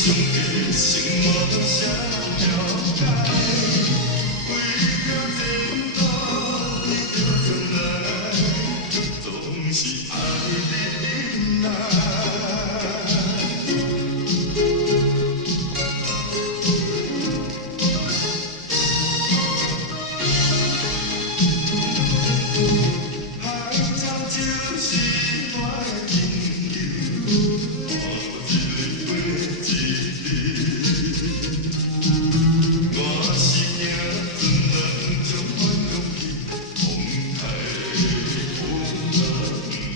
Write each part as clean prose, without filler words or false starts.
上的生活谁了解？为着前途，为着将来，总是爱你忍耐。海潮就是我的朋友，看一日过一日。我是惊船人将反浪去，风台的风人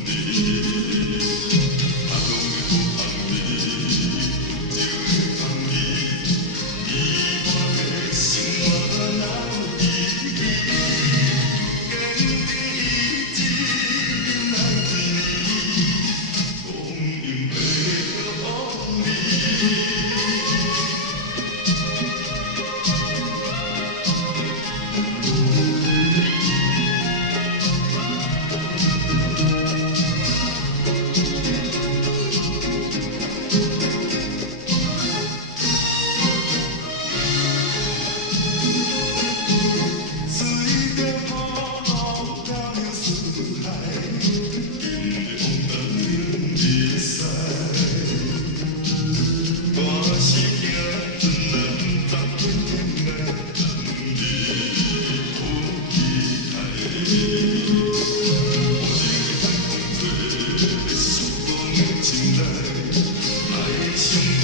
里。阿公的红里，福州的红里，伊我的生活哪有意义？坚定意志，忍耐几年，光阴袂搁往里。随着波浪漂流四海，迎着往南日西。我是惊船人踏遍天涯，难离苦海。无情的天空吹，被曙光的青睐，爱上。